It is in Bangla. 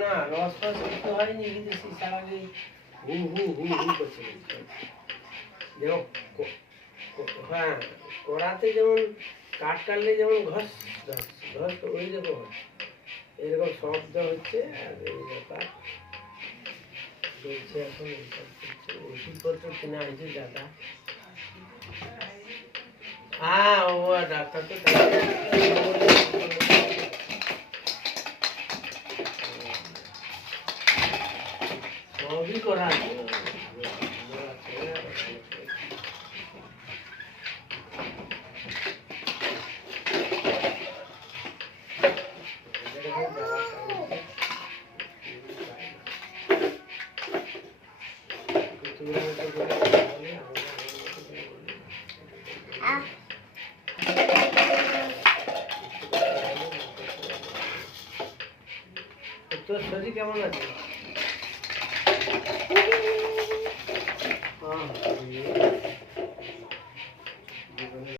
না রস ফস কিছু হয়নি, কিন্তু সেই সারাদিন হু হু হু হু করছে। যেমন হ্যাঁ কড়াতে যেমন কাঠ কাটলে যেমন ঘস ঘস ঘস, ওই রকম এরকম শব্দ হচ্ছে। আর এই ব্যাপার চলছে এখন, এইসব চলছে। ওষুধপত্র কিনা হয়েছে দাদা। হ্যাঁ ও ডাক্তার তো সবই করা আছে। তোর শরীর কেমন আছে?